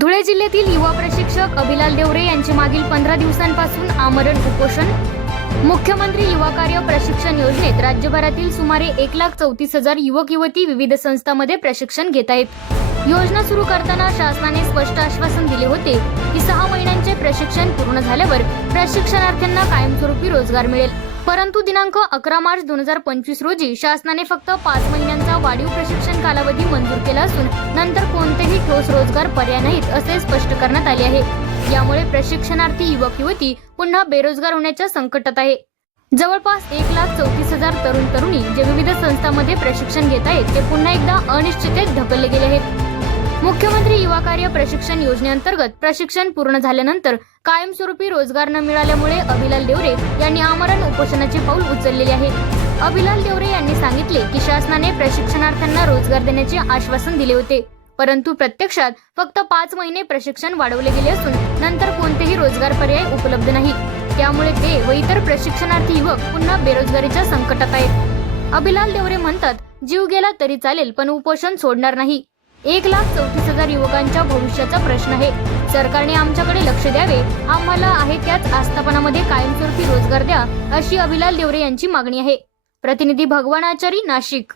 धुळे जिल्ह्यातील युवा प्रशिक्षक अभिलाल देवरे यांचे मागील पंधरा दिवसांपासून आमरण उपोषण. मुख्यमंत्री युवा कार्य प्रशिक्षण योजनेत राज्यभरातील सुमारे एक लाख चौतीस हजार युवक युवती विविध संस्थांमध्ये प्रशिक्षण घेत आहेत. योजना सुरू करताना शासनाने स्पष्ट आश्वासन दिले होते की सहा महिन्यांचे प्रशिक्षण पूर्ण झाल्यावर प्रशिक्षणार्थ्यांना कायमस्वरूपी रोजगार मिळेल. परंतु दिनांक अकरा मार्च दोन हजार पंचवीस रोजी शासनाने फक्त पाच महिन्यांचा वाढीव प्रशिक्षण कालावधी मंजूर केला असून नंतर कोणतेही ठोस रोजगार पर्याय नाहीत असे स्पष्ट करण्यात आले आहे. यामुळे प्रशिक्षणार्थी युवक युवती पुन्हा बेरोजगार होण्याच्या संकटात आहे. जवळपास एक लाख चौतीस हजार तरुण तरुणी जे विविध संस्थांमध्ये प्रशिक्षण घेत आहेत ते पुन्हा एकदा अनिश्चितेत ढकलले गेले आहेत. मुख्यमंत्री युवा कार्य प्रशिक्षण योजनेअंतर्गत प्रशिक्षण पूर्ण झाल्यानंतर कायमस्वरूपी रोजगार न मिळाल्यामुळे अभिलाल देवरे यांनी आमरण उपोषणाचे पाऊल उचललेले आहे. अभिलाल देवरे यांनी सांगितले की शासनाने प्रशिक्षणार्थ्यांना रोजगार देण्याचे आश्वासन दिले होते. परंतु प्रत्यक्षात फक्त पाच महिने प्रशिक्षण वाढवले गेले असून नंतर कोणतेही रोजगार पर्याय उपलब्ध नाही. त्यामुळे ते व इतर प्रशिक्षणार्थी युवक पुन्हा बेरोजगारीच्या संकटात आहेत. अभिलाल देवरे म्हणतात जीव गेला तरी चालेल पण उपोषण सोडणार नाही. एक लाख चौतीस हजार युवकांच्या भविष्याचा प्रश्न आहे. सरकारने आमच्याकडे लक्ष द्यावे. आम्हाला आहे त्याच आस्थापनामध्ये कायमस्वरूपी रोजगार द्या अशी अभिलाल देवरे यांची मागणी आहे. प्रतिनिधी भगवान आचारी नाशिक.